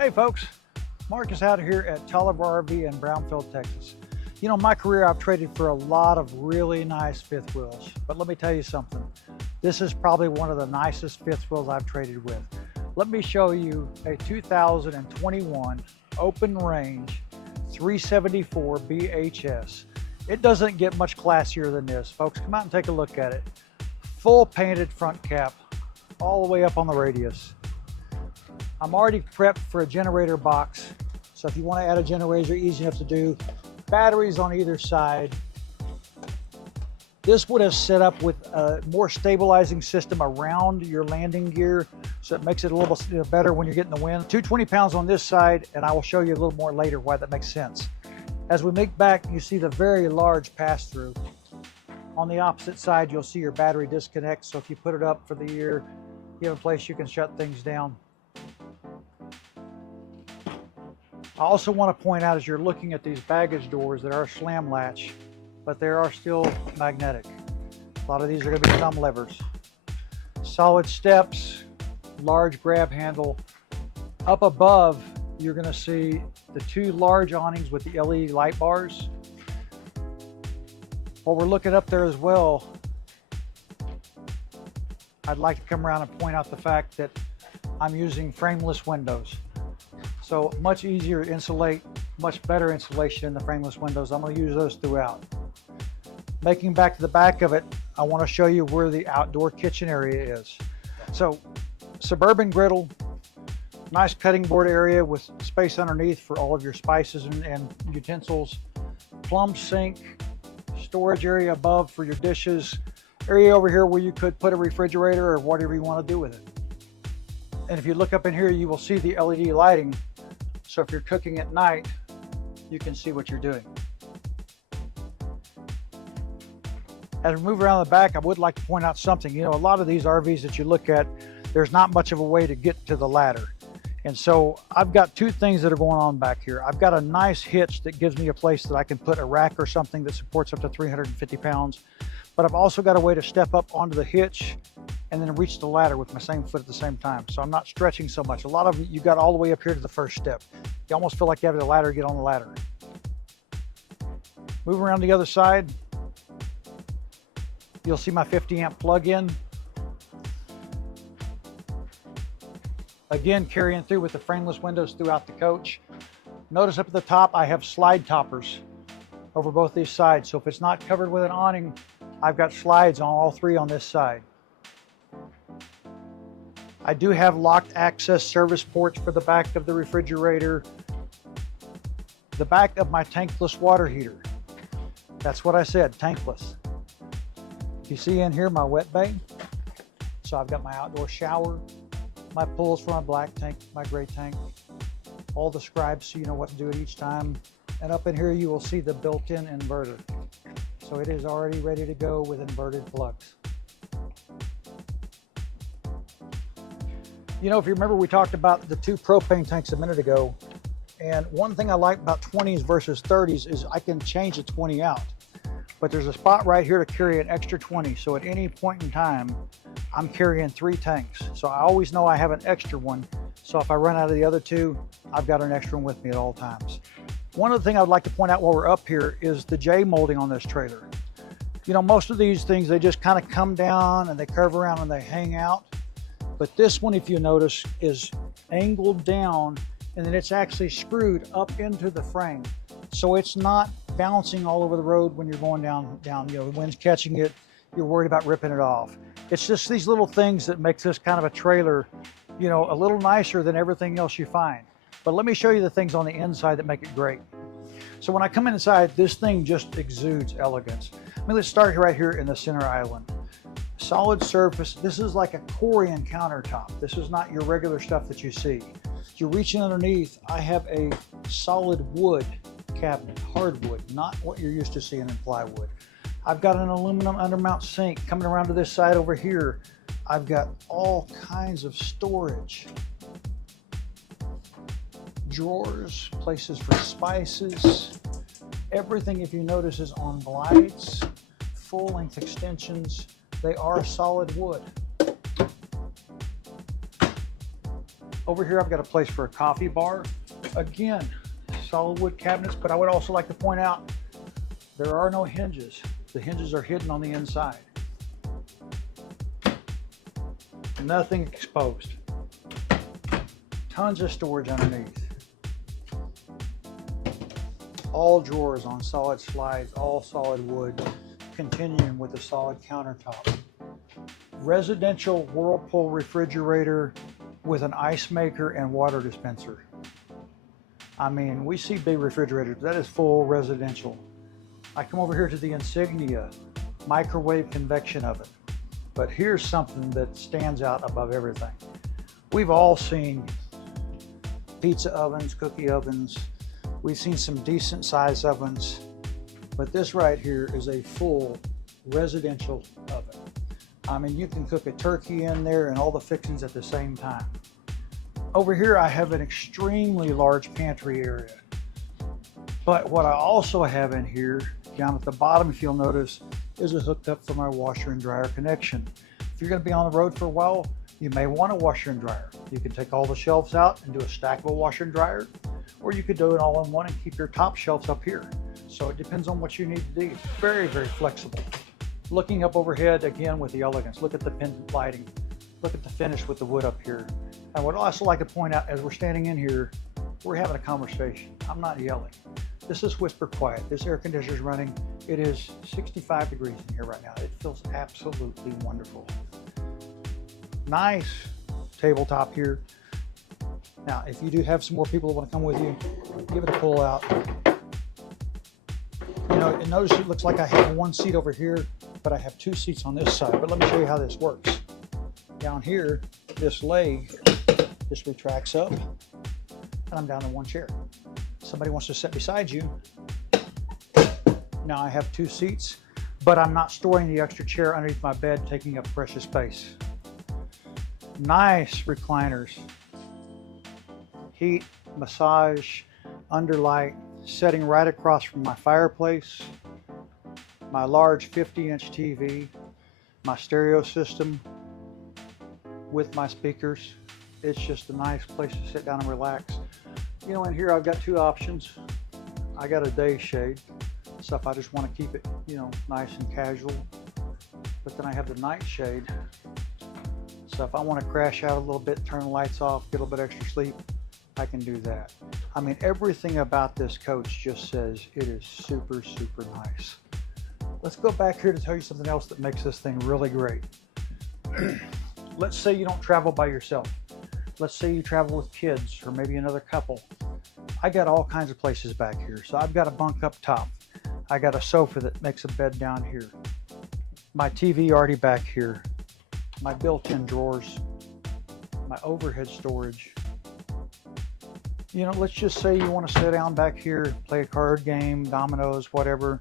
Hey folks, Mark is out here at Tolliver RV in Brownfield, Texas. You know, in my career I've traded for a lot of really nice fifth wheels, but let me tell you something. This is probably one of the nicest fifth wheels I've traded with. Let me show you a 2021 open range 374 BHS. It doesn't get much classier than this, folks. Come out and take a look at it. Full painted front cap, all the way up on the radius. I'm already prepped for a generator box, so if you want to add a generator, easy enough to do. Batteries on either side. This would have set up with a more stabilizing system around your landing gear, so it makes it a little better when you're getting the wind. 220 pounds on this side, and I will show you a little more later why that makes sense. As we make back, you see the very large pass-through. On the opposite side, you'll see your battery disconnect, so if you put it up for the year, you have a place you can shut things down. I also want to point out, as you're looking at these baggage doors that are slam latch, but they are still magnetic. A lot of these are going to be thumb levers. Solid steps, large grab handle. Up above, you're going to see the two large awnings with the LED light bars. While we're looking up there as well, I'd like to come around and point out the fact that I'm using frameless windows. So much easier to insulate, much better insulation in the frameless windows. I'm going to use those throughout. Making back to the back of it, I want to show you where the outdoor kitchen area is. So suburban griddle, nice cutting board area with space underneath for all of your spices and utensils. Plumb sink, storage area above for your dishes. Area over here where you could put a refrigerator or whatever you want to do with it. And if you look up in here, you will see the LED lighting. So if you're cooking at night, you can see what you're doing. As we move around the back, I would like to point out something. You know, a lot of these RVs that you look at, there's not much of a way to get to the ladder. And so I've got two things that are going on back here. I've got a nice hitch that gives me a place that I can put a rack or something that supports up to 350 pounds. But I've also got a way to step up onto the hitch and then reach the ladder with my same foot at the same time. So I'm not stretching so much. A lot of you got all the way up here to the first step. You almost feel like you have the ladder to get on the ladder. Move around the other side. You'll see my 50 amp plug-in. Again, carrying through with the frameless windows throughout the coach. Notice up at the top, I have slide toppers over both these sides. So if it's not covered with an awning, I've got slides on all three on this side. I do have locked access service ports for the back of the refrigerator, the back of my tankless water heater. That's what I said, tankless. You see in here my wet bay. So I've got my outdoor shower, my pulls for my black tank, my gray tank, all described so you know what to do at each time. And up in here you will see the built-in inverter. So it is already ready to go with inverted plugs. You know, if you remember, we talked about the two propane tanks a minute ago. And one thing I like about 20s versus 30s is I can change the 20 out. But there's a spot right here to carry an extra 20. So at any point in time, I'm carrying 3 tanks. So I always know I have an extra one. So if I run out of the other 2, I've got an extra one with me at all times. One other thing I would like to point out while we're up here is the J molding on this trailer. You know, most of these things, they just kind of come down and they curve around and they hang out. But this one, if you notice, is angled down and then it's actually screwed up into the frame. So it's not bouncing all over the road when you're going down, you know, the wind's catching it, you're worried about ripping it off. It's just these little things that makes this kind of a trailer, you know, a little nicer than everything else you find. But let me show you the things on the inside that make it great. So when I come inside, this thing just exudes elegance. I mean, let's start right here in the center island. Solid surface. This is like a Corian countertop. This is not your regular stuff that you see. You're reaching underneath. I have a solid wood cabinet, hardwood, not what you're used to seeing in plywood. I've got an aluminum undermount sink. Coming around to this side over here, I've got all kinds of storage. Drawers, places for spices. Everything, if you notice, is on glides, full-length extensions. They are solid wood. Over here, I've got a place for a coffee bar. Again, solid wood cabinets, but I would also like to point out there are no hinges. The hinges are hidden on the inside. Nothing exposed. Tons of storage underneath. All drawers on solid slides, all solid wood, continuing with a solid countertop. Residential Whirlpool refrigerator with an ice maker and water dispenser. I mean, we see big refrigerators, that is full residential. I come over here to the Insignia microwave convection oven. But here's something that stands out above everything. We've all seen pizza ovens, cookie ovens. We've seen some decent size ovens, but this right here is a full residential oven. I mean, you can cook a turkey in there and all the fixings at the same time. Over here, I have an extremely large pantry area. But what I also have in here, down at the bottom, if you'll notice, is a hookup for my washer and dryer connection. If you're gonna be on the road for a while, you may want a washer and dryer. You can take all the shelves out and do a stackable washer and dryer, or you could do it all in one and keep your top shelves up here. So it depends on what you need to do. Very, very flexible. Looking up overhead, again with the elegance. Look at the pendant lighting. Look at the finish with the wood up here. And what I'd also like to point out, as we're standing in here, we're having a conversation. I'm not yelling. This is whisper quiet. This air conditioner is running. It is 65 degrees in here right now. It feels absolutely wonderful. Nice tabletop here. Now, if you do have some more people that want to come with you, give it a pull out. You know, and notice it looks like I have one seat over here, but I have two seats on this side. But let me show you how this works. Down here, this leg just retracts up, and I'm down in one chair. Somebody wants to sit beside you. Now I have two seats, but I'm not storing the extra chair underneath my bed, taking up precious space. Nice recliners. Heat, massage, underlight, setting right across from my fireplace, my large 50-inch TV, my stereo system with my speakers. It's just a nice place to sit down and relax. You know, in here I've got two options. I got a day shade, so if I just want to keep it, you know, nice and casual. But then I have the night shade. So if I want to crash out a little bit, turn the lights off, get a little bit extra sleep, I can do that. I mean, everything about this coach just says it is super, super nice. Let's go back here to tell you something else that makes this thing really great. Let's say you don't travel by yourself. Let's say you travel with kids or maybe another couple. I got all kinds of places back here. So I've got a bunk up top. I got a sofa that makes a bed down here. My TV already back here. My built-in drawers. My overhead storage. You know, let's just say you want to sit down back here, play a card game, dominoes, whatever.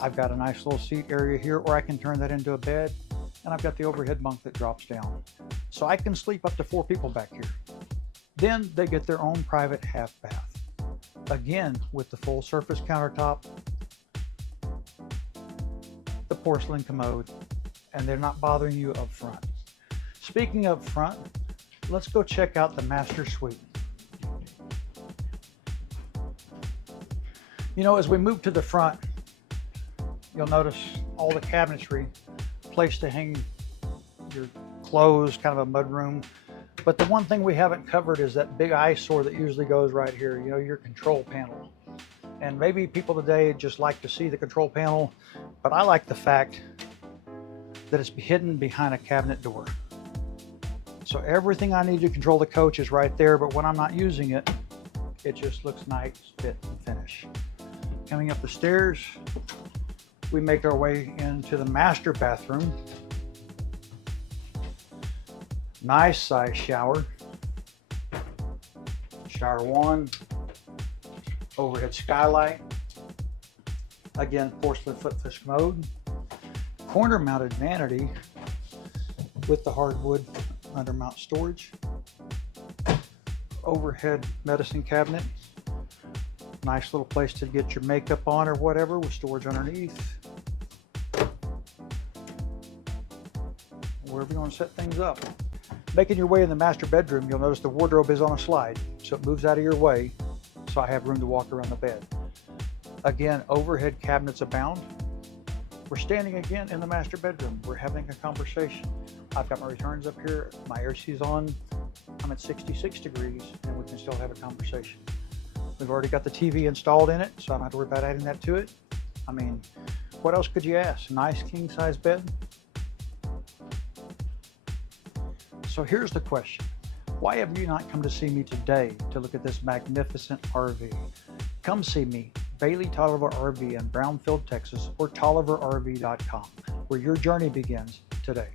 I've got a nice little seat area here, or I can turn that into a bed. And I've got the overhead bunk that drops down. So I can sleep up to 4 people back here. Then they get their own private half bath. Again, with the full surface countertop, the porcelain commode, and they're not bothering you up front. Speaking up front, let's go check out the master suite. You know, as we move to the front, you'll notice all the cabinetry, place to hang your clothes, kind of a mudroom. But the one thing we haven't covered is that big eyesore that usually goes right here, you know, your control panel. And maybe people today just like to see the control panel, but I like the fact that it's hidden behind a cabinet door. So everything I need to control the coach is right there, but when I'm not using it, it just looks nice, fit, and finish. Coming up the stairs, we make our way into the master bathroom. Nice size shower. Shower one. Overhead skylight. Again, porcelain footfish commode. Corner mounted vanity with the hardwood undermount storage. Overhead medicine cabinet. Nice little place to get your makeup on or whatever with storage underneath. Wherever you want to set things up. Making your way in the master bedroom, you'll notice the wardrobe is on a slide, so it moves out of your way, so I have room to walk around the bed. Again, overhead cabinets abound. We're standing again in the master bedroom. We're having a conversation. I've got my returns up here, my AC is on, I'm at 66 degrees, and we can still have a conversation. We've already got the TV installed in it, so I don't have to worry about adding that to it. I mean, what else could you ask? Nice king size bed. So here's the question. Why have you not come to see me today to look at this magnificent RV? Come see me, Bailey Tolliver RV in Brownfield, Texas, or tolliverrv.com, where your journey begins today.